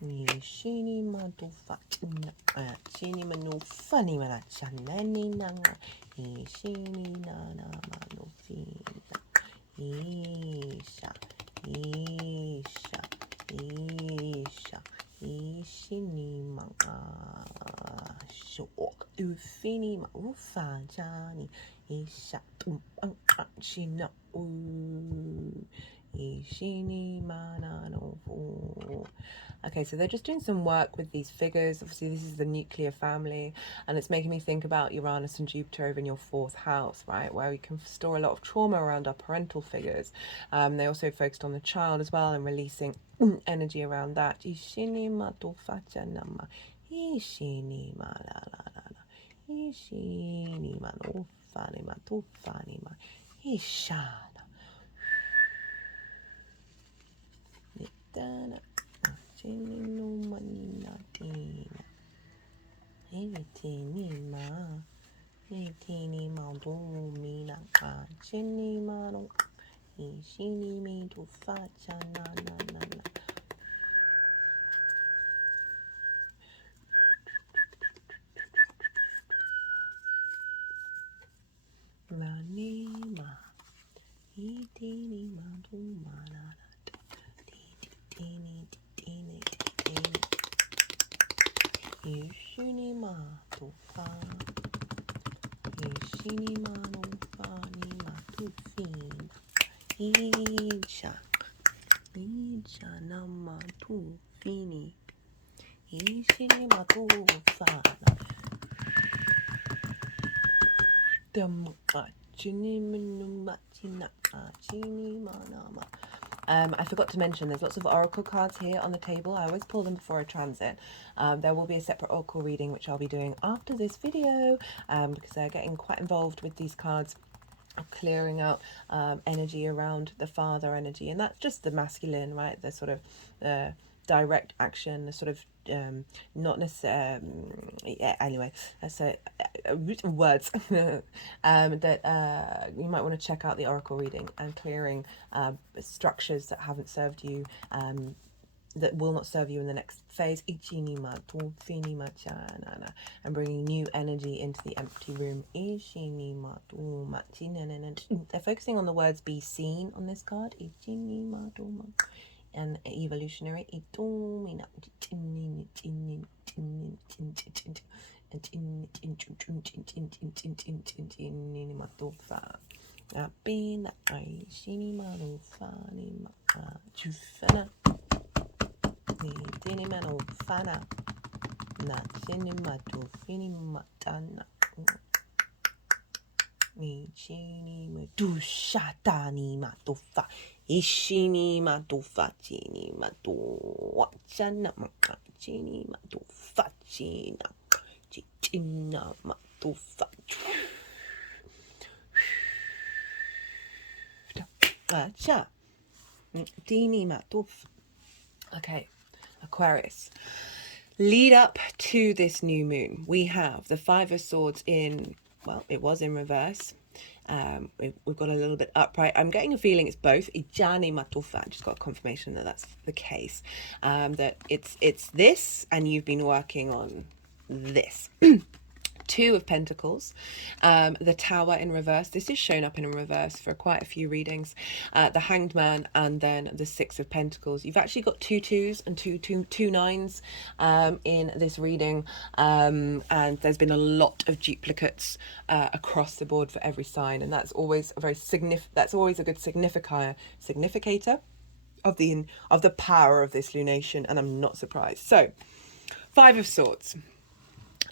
yishini matu fatina chini manu fani mana chana ni nanga yishini na manu fina isha Isha, ishini manga shok ufini ma ufajani isha china ishini manano. Okay, so they're just doing some work with these figures. Obviously, this is the nuclear family, and it's making me think about Uranus and Jupiter over in your 4th house, right, where we can store a lot of trauma around our parental figures. They also focused on the child as well and releasing energy around that. Ishini matofacha nama, ishini ma la la la la, ishini manofani matofani ma, ishana. dana. Chini no manina tina. Tini ma. Tini ma do mina ka. Chini ma no. Shini me to fa cha na na na na. La ni ma. Tini ma do ma na na. Tini tini tini. Shini ma to fa. Shini ma no fa ni ma to fin. Isha nama tu fini. Ishini ma tu fa. I forgot to mention there's lots of oracle cards here on the table. I always pull them before a transit. There will be a separate oracle reading which I'll be doing after this video because they're getting quite involved with these cards, clearing out energy around the father energy, and that's just the masculine, right? The sort of direct action, the sort of not necessarily yeah, anyway, so words that you might want to check out the oracle reading and clearing structures that haven't served you, that will not serve you in the next phase, and bringing new energy into the empty room. They're focusing on the words be seen on this card, and evolutionary. Shatani matofa, ishini matofa, chini mato, chana maka, chini matofa, china, china matofa. Cha, dini matof. Okay, Aquarius. Lead up to this new moon, we have the Five of Swords in, well, it was in reverse. We've got a little bit upright. I'm getting a feeling it's both. Ijani matufa. I just got a confirmation that that's the case. That it's this, and you've been working on this. Two of Pentacles, the Tower in reverse. This is shown up in reverse for quite a few readings. The Hanged Man, and then the Six of Pentacles. You've actually got two twos and two nines in this reading, and there's been a lot of duplicates across the board for every sign, and that's always a very that's always a good significator of the power of this lunation, and I'm not surprised. So, Five of Swords.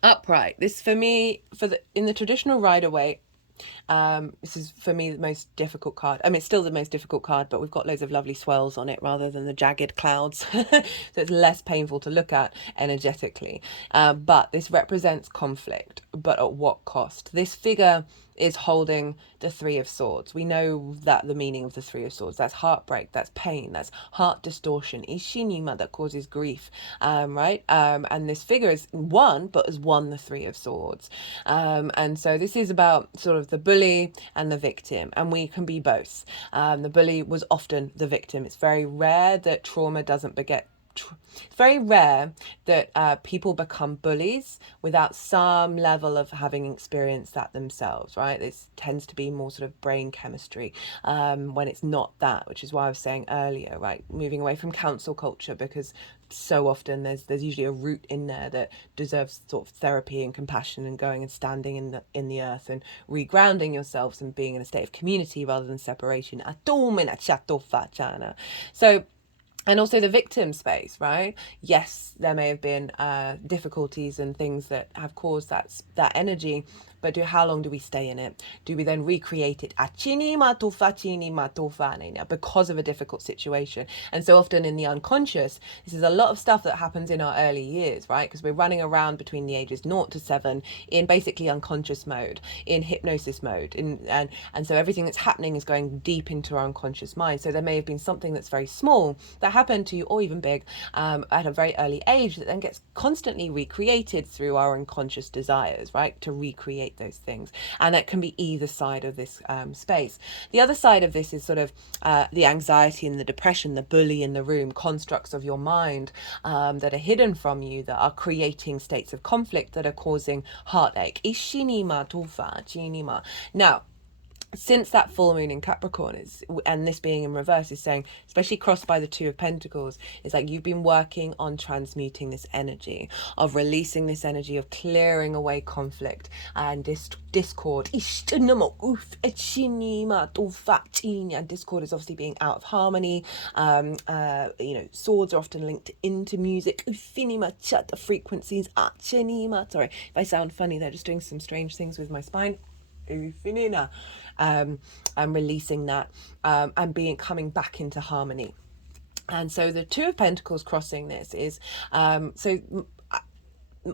Upright. This for me, in the traditional Rider-Waite, this is for me the most difficult card. I mean, it's still the most difficult card, but we've got loads of lovely swirls on it rather than the jagged clouds, so it's less painful to look at energetically. But this represents conflict, but at what cost? This figure is holding the Three of Swords. We know that the meaning of the Three of Swords, that's heartbreak, that's pain, that's heart distortion, ishinima, that causes grief, right? And this figure is one, but has won the Three of Swords. And so this is about sort of the bully and the victim, and we can be both. The bully was often the victim. It's very rare that trauma doesn't beget. It's very rare that people become bullies without some level of having experienced that themselves, right? This tends to be more sort of brain chemistry when it's not that, which is why I was saying earlier, right? Moving away from council culture, because so often there's usually a root in there that deserves sort of therapy and compassion, and going and standing in the earth and regrounding yourselves and being in a state of community rather than separation. So, and also the victim space, right? Yes, there may have been difficulties and things that have caused that energy, but how long do we stay in it? Do we then recreate it because of a difficult situation? And so often in the unconscious, this is a lot of stuff that happens in our early years, right? Because we're running around between the ages 0 to 7 in basically unconscious mode, in hypnosis mode, and so everything that's happening is going deep into our unconscious mind. So there may have been something that's very small that happened to you, or even big, at a very early age, that then gets constantly recreated through our unconscious desires, right? To recreate those things. And that can be either side of this space. The other side of this is sort of the anxiety and the depression, the bully in the room, constructs of your mind that are hidden from you, that are creating states of conflict, that are causing heartache. Now, since that full moon in Capricorn is, and this being in reverse, is saying, especially crossed by the Two of Pentacles, is like you've been working on transmuting this energy, of releasing this energy, of clearing away conflict and discord. And discord is obviously being out of harmony. Swords are often linked into music. The frequencies. Sorry if I sound funny, they're just doing some strange things with my spine. And releasing that and coming back into harmony. And so the Two of Pentacles crossing this is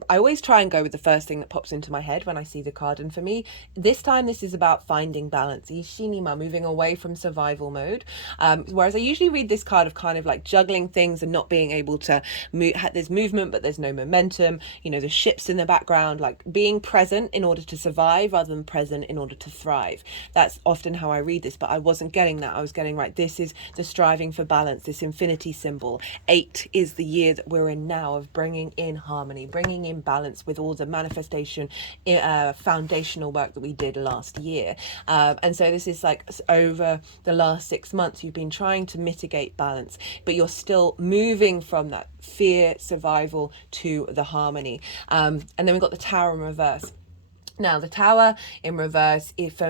I always try and go with the first thing that pops into my head when I see the card. And for me, this time, this is about finding balance. Ishinima, moving away from survival mode. Whereas I usually read this card of kind of like juggling things and not being able to move. There's movement, but there's no momentum. The ships in the background, like being present in order to survive rather than present in order to thrive. That's often how I read this, but I wasn't getting that. I was getting, right, this is the striving for balance, this infinity symbol. 8 is the year that we're in now, of bringing in harmony, bringing in balance with all the manifestation foundational work that we did last year. And so this is like over the last 6 months you've been trying to mitigate balance, but you're still moving from that fear survival to the harmony. And then we've got the Tower in reverse. Now the Tower in reverse, if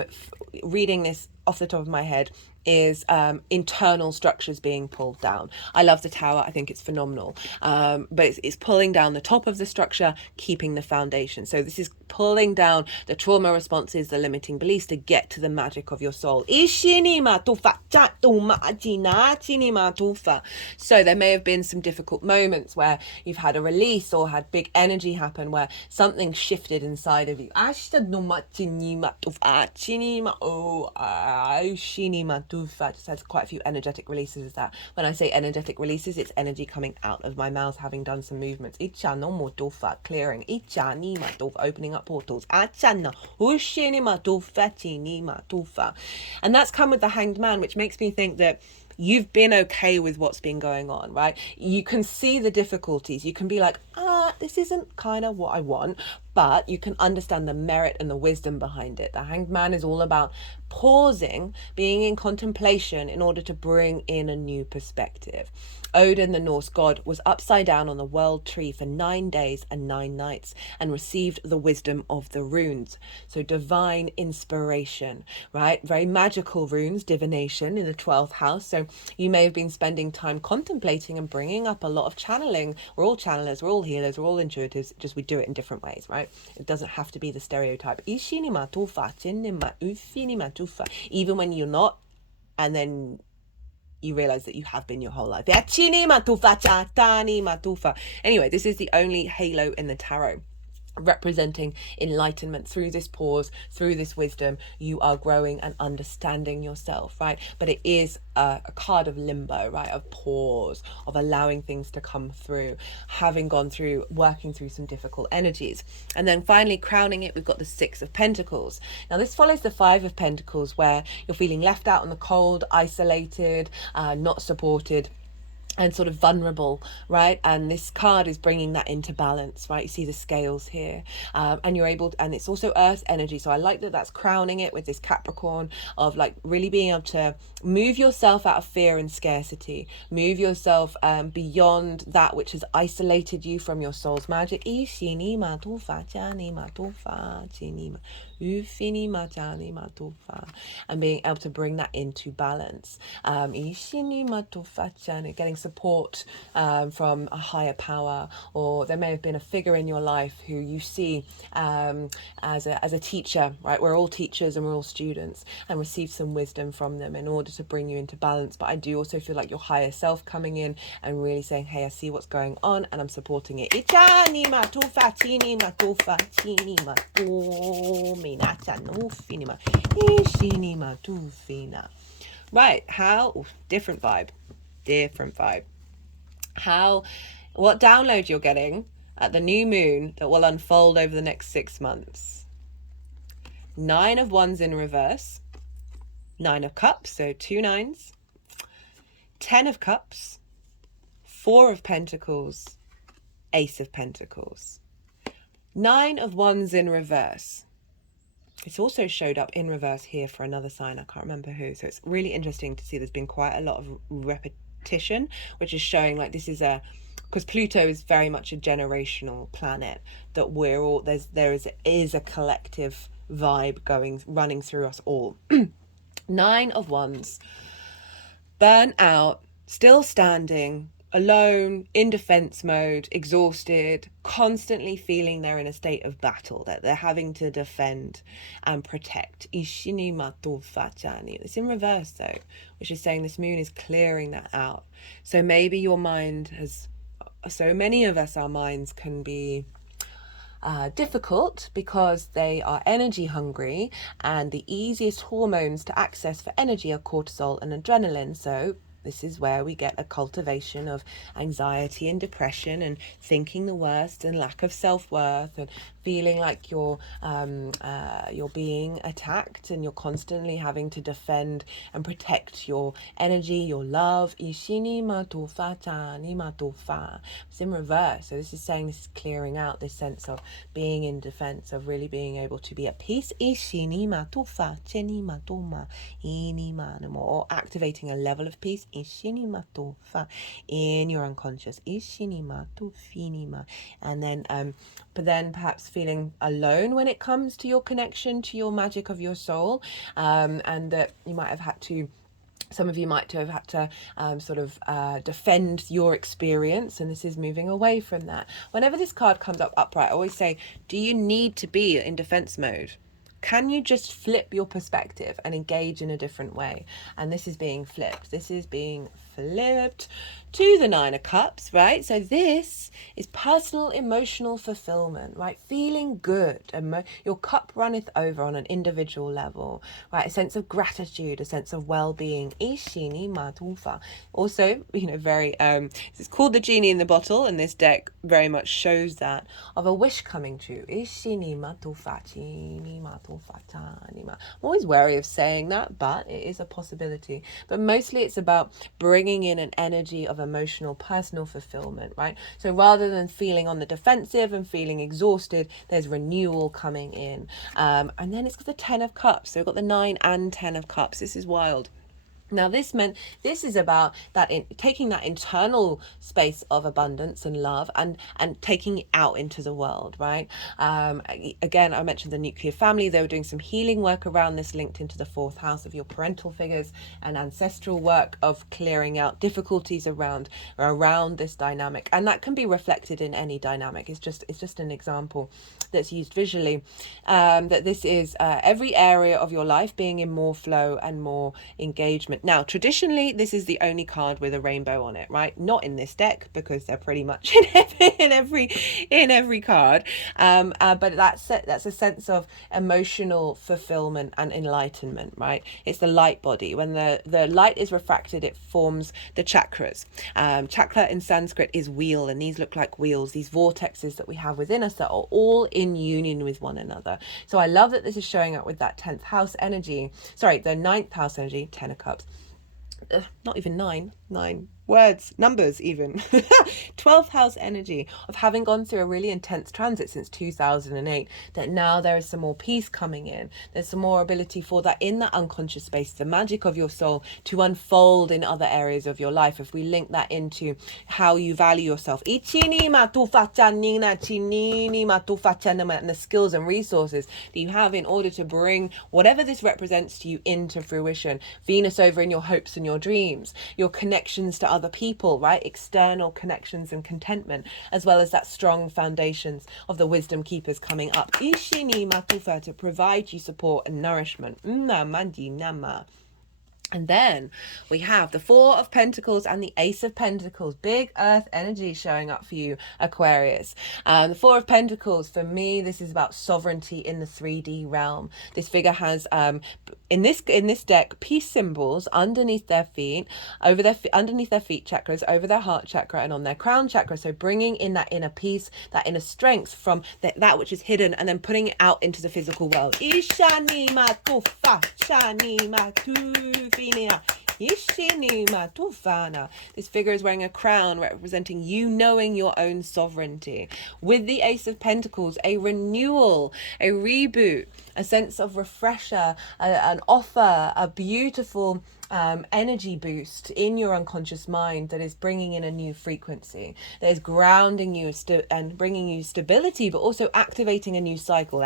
reading this off the top of my head, is internal structures being pulled down. I love the Tower. I think it's phenomenal. But it's pulling down the top of the structure, keeping the foundation. So this is pulling down the trauma responses, the limiting beliefs, to get to the magic of your soul. So there may have been some difficult moments where you've had a release or had big energy happen, where something shifted inside of you. Just has quite a few energetic releases. That when I say energetic releases, it's energy coming out of my mouth, having done some movements. Clearing. Opening up portals. And that's come with the Hanged Man, which makes me think that you've been okay with what's been going on, right? You can see the difficulties. You can be like, this isn't kind of what I want, but you can understand the merit and the wisdom behind it. The Hanged Man is all about pausing, being in contemplation in order to bring in a new perspective. Odin, the Norse god, was upside down on the world tree for 9 days and 9 nights and received the wisdom of the runes. So divine inspiration, right? Very magical runes, divination in the 12th house. So you may have been spending time contemplating and bringing up a lot of channeling. We're all channelers, we're all healers, we're all intuitives, just we do it in different ways, right? It doesn't have to be the stereotype. Even when you're not, and then you realize that you have been your whole life. Anyway, this is the only halo in the tarot, representing enlightenment. Through this pause, through this wisdom, you are growing and understanding yourself, right? But it is a card of limbo, right? Of pause, of allowing things to come through, having gone through, working through some difficult energies. And then finally crowning it, we've got the Six of Pentacles. Now this follows the Five of Pentacles, where you're feeling left out in the cold, isolated, not supported, and sort of vulnerable, right? And this card is bringing that into balance, right? You see the scales here, and you're able to, and it's also earth energy. So I like that that's crowning it with this Capricorn, of like really being able to move yourself out of fear and scarcity, move yourself beyond that which has isolated you from your soul's magic. And being able to bring that into balance. Getting support from a higher power, or there may have been a figure in your life who you see as a teacher, right? We're all teachers and we're all students, and receive some wisdom from them in order to bring you into balance. But I do also feel like your higher self coming in and really saying, hey, I see what's going on and I'm supporting it. Right, how? Different vibe. What download you're getting at the new moon that will unfold over the next 6 months? 9 of Wands in reverse, 9 of Cups, so 2 9s, 10 of Cups, 4 of Pentacles, Ace of Pentacles. 9 of Wands in reverse. It's also showed up in reverse here for another sign. I can't remember who. So it's really interesting to see there's been quite a lot of repetition, which is showing like this is because Pluto is very much a generational planet, that we're all, there is a collective vibe running through us all. 9 of Wands, burnt out, still standing, alone, in defense mode, exhausted, constantly feeling they're in a state of battle, that they're having to defend and protect. It's in reverse though, which is saying this moon is clearing that out. So maybe your mind has, so many of us, our minds can be difficult because they are energy hungry, and the easiest hormones to access for energy are cortisol and adrenaline. So this is where we get a cultivation of anxiety and depression and thinking the worst and lack of self-worth and feeling like you're being attacked, and you're constantly having to defend and protect your energy, your love. It's in reverse. So this is saying this is clearing out this sense of being in defense, of really being able to be at peace, or activating a level of peace in your unconscious. And then but then perhaps feeling alone when it comes to your connection to your magic of your soul, and that you might have had to, some of you might have had to defend your experience, and this is moving away from that. Whenever this card comes up upright, I always say, do you need to be in defense mode? Can you just flip your perspective and engage in a different way? And this is being flipped. This is being flipped to the 9 of Cups, right? So this is personal emotional fulfillment, right? Feeling good. Your cup runneth over on an individual level, right? A sense of gratitude, a sense of well-being. Also, very, it's called the genie in the bottle, and this deck very much shows that, of a wish coming true. I'm always wary of saying that, but it is a possibility. But mostly it's about bringing in an energy of emotional, personal fulfillment, right? So rather than feeling on the defensive and feeling exhausted, there's renewal coming in. And then it's got the 10 of Cups. So we've got the 9 and 10 of Cups. This is wild. Now this is about that, taking that internal space of abundance and love and taking it out into the world, right? Again, I mentioned the nuclear family. They were doing some healing work around this, linked into the 4th house of your parental figures and ancestral work of clearing out difficulties around this dynamic, and that can be reflected in any dynamic. It's just an example that's used visually, that this is every area of your life being in more flow and more engagement. Now, traditionally, this is the only card with a rainbow on it, right? Not in this deck, because they're pretty much in every card. But that's a sense of emotional fulfillment and enlightenment, right? It's the light body. When the light is refracted, it forms the chakras. Chakra in Sanskrit is wheel, and these look like wheels, these vortexes that we have within us that are all in union with one another. So I love that this is showing up with that 10th house energy. Sorry, the 9th house energy, 10 of Cups. Not even nine words, numbers even. 12th house energy of having gone through a really intense transit since 2008, that now there is some more peace coming in. There's some more ability for that in that unconscious space, the magic of your soul to unfold in other areas of your life. If we link that into how you value yourself, and the skills and resources that you have in order to bring whatever this represents to you into fruition. Venus over in your hopes and your dreams, your connections to other people, right? External connections and contentment, as well as that strong foundations of the wisdom keepers coming up. Ishini matufa, to provide you support and nourishment. Mandi nama. And then we have the Four of Pentacles and the Ace of Pentacles. Big earth energy showing up for you, Aquarius. The Four of Pentacles, for me, this is about sovereignty in the 3D realm. This figure has, in this deck, peace symbols underneath their feet, underneath their feet chakras, over their heart chakra, and on their crown chakra. So bringing in that inner peace, that inner strength from that which is hidden, and then putting it out into the physical world. Ishani matufa, shani matu. This figure is wearing a crown representing you knowing your own sovereignty. With the Ace of Pentacles, a renewal, a reboot, a sense of refresher, an offer, a beautiful energy boost in your unconscious mind that is bringing in a new frequency, that is grounding you and bringing you stability, but also activating a new cycle.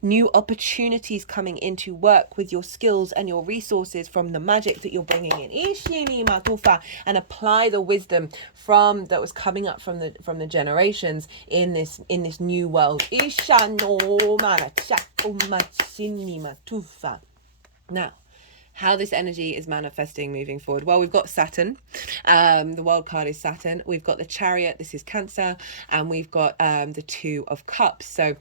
New opportunities coming into work with your skills and your resources from the magic that you're bringing in, and apply the wisdom that was coming up from the generations in this new world. Now, how this energy is manifesting moving forward. Well, we've got Saturn. The wild card is Saturn. We've got the Chariot. This is Cancer. And we've got the Two of Cups. So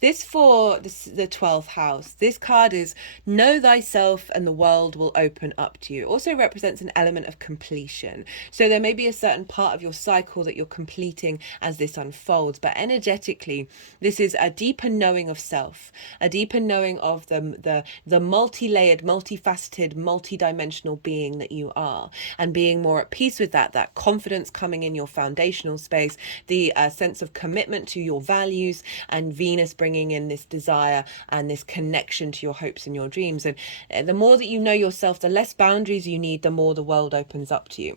this for the 12th house. This card is know thyself and the world will open up to you. It also represents an element of completion. So there may be a certain part of your cycle that you're completing as this unfolds. But energetically, this is a deeper knowing of self, a deeper knowing of the multi-layered, multifaceted, multi-dimensional being that you are, and being more at peace with that confidence coming in your foundational space, the sense of commitment to your values, and Venus bringing in this desire and this connection to your hopes and your dreams. And the more that you know yourself, the less boundaries you need, the more the world opens up to you.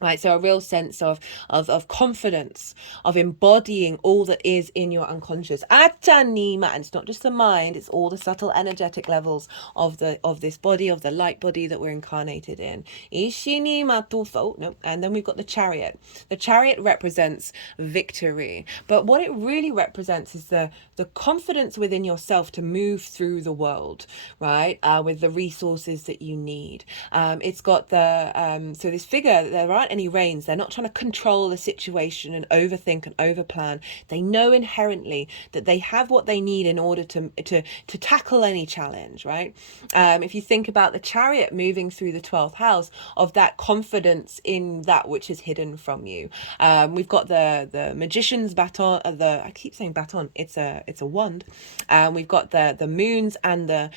Right, so a real sense of confidence, of embodying all that is in your unconscious. Atanima, and it's not just the mind; it's all the subtle energetic levels of this body, of the light body that we're incarnated in. Ishinima tufa. Oh no, and then we've got the Chariot. The Chariot represents victory, but what it really represents is the confidence within yourself to move through the world, right? With the resources that you need. It's got the so this figure, there aren't any reins. They're not trying to control the situation and overthink and overplan. They know inherently that they have what they need in order to tackle any challenge, right? If you think about the Chariot moving through the 12th house, of that confidence in that which is hidden from you. We've got the Magician's baton, I keep saying baton, it's a wand. We've got the moons and the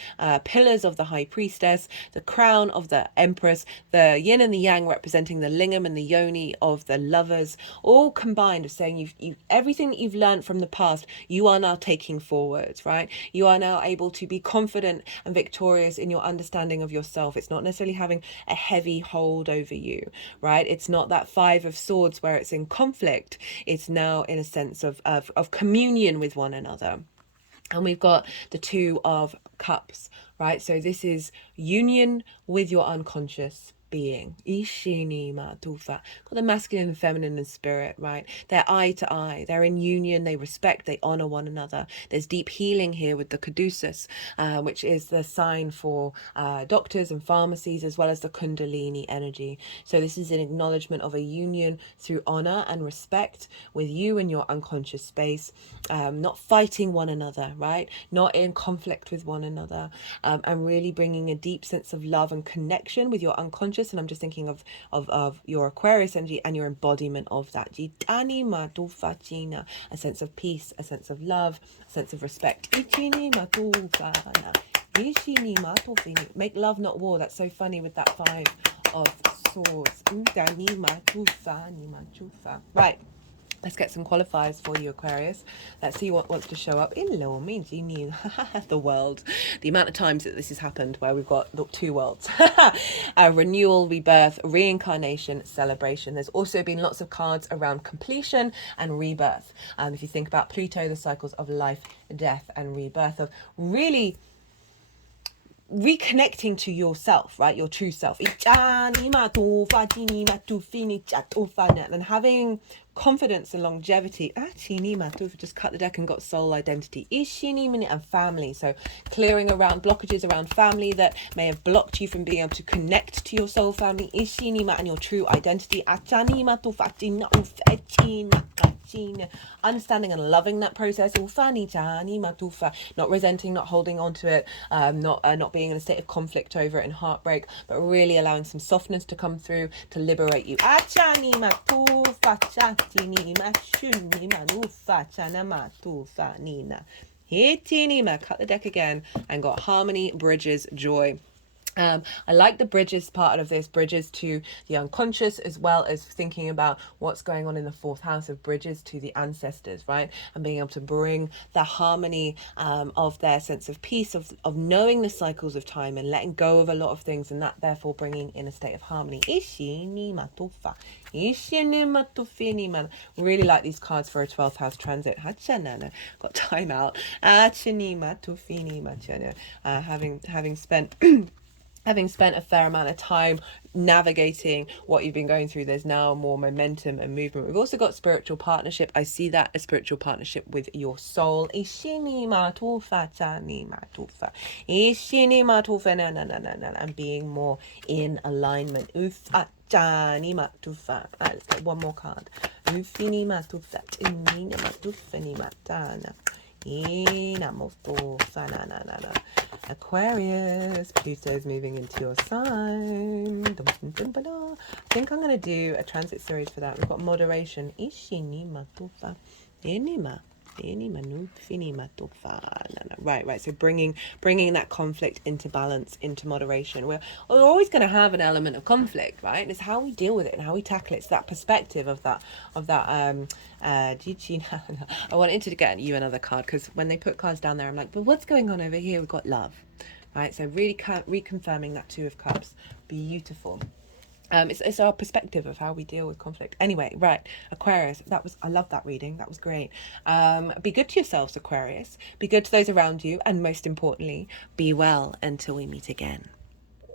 pillars of the High Priestess, the crown of the Empress, the yin and the yang representing the lingam and the yoni of the lovers, all combined of saying you everything that you've learned from the past, you are now taking forward, right? You are now able to be confident and victorious in your understanding of yourself. It's not necessarily having a heavy hold over you, right? It's not that Five of Swords where it's in conflict. It's now in a sense of communion with one another. And we've got the Two of Cups, right? So this is union with your unconscious being. Ishini matufa. Got the masculine and feminine and spirit, right? They're eye to eye. They're in union. They respect. They honor one another. There's deep healing here with the caduceus, which is the sign for doctors and pharmacies, as well as the kundalini energy. So this is an acknowledgement of a union through honor and respect with you and your unconscious space, not fighting one another, right? Not in conflict with one another, and really bringing a deep sense of love and connection with your unconscious. And I'm just thinking of your Aquarius energy and your embodiment of that. A sense of peace, a sense of love, a sense of respect. Make love, not war. That's so funny with that Five of Swords. Right. Let's get some qualifiers for you, Aquarius. Let's see what wants to show up in low means. You need the world. The amount of times that this has happened where we've got the two worlds. Renewal, rebirth, reincarnation, celebration. There's also been lots of cards around completion and rebirth. If you think about Pluto, the cycles of life, death, and rebirth, of really reconnecting to yourself, right? Your true self. And having confidence and longevity. Just cut the deck and got soul identity. And family. So clearing around blockages around family that may have blocked you from being able to connect to your soul family. And your true identity. Understanding and loving that process. Not resenting, not holding on to it, not being in a state of conflict over it and heartbreak, but really allowing some softness to come through to liberate you. Cut the deck again and got harmony, bridges, joy. I like the bridges part of this, bridges to the unconscious, as well as thinking about what's going on in the fourth house of bridges to the ancestors, right? And being able to bring the harmony of their sense of peace, of knowing the cycles of time and letting go of a lot of things, and that therefore bringing in a state of harmony. Really like these cards for a 12th house transit. Got time out. Having spent having spent a fair amount of time navigating what you've been going through, there's now more momentum and movement. We've also got spiritual partnership. I see that as spiritual partnership with your soul. And being more in alignment. Right, let's get one more card. Aquarius, Pluto's moving into your sign. I think I'm going to do a transit series for that. We've got moderation. Right. So bringing that conflict into balance, into moderation. We're always going to have an element of conflict, right? It's how we deal with it and how we tackle it. It's that perspective of that. I wanted to get you another card, because when they put cards down there, I'm like, but what's going on over here? We've got love, right? So really reconfirming that Two of Cups. Beautiful. It's our perspective of how we deal with conflict. Anyway, right, Aquarius, I love that reading. That was great. Be good to yourselves, Aquarius. Be good to those around you. And most importantly, be well until we meet again.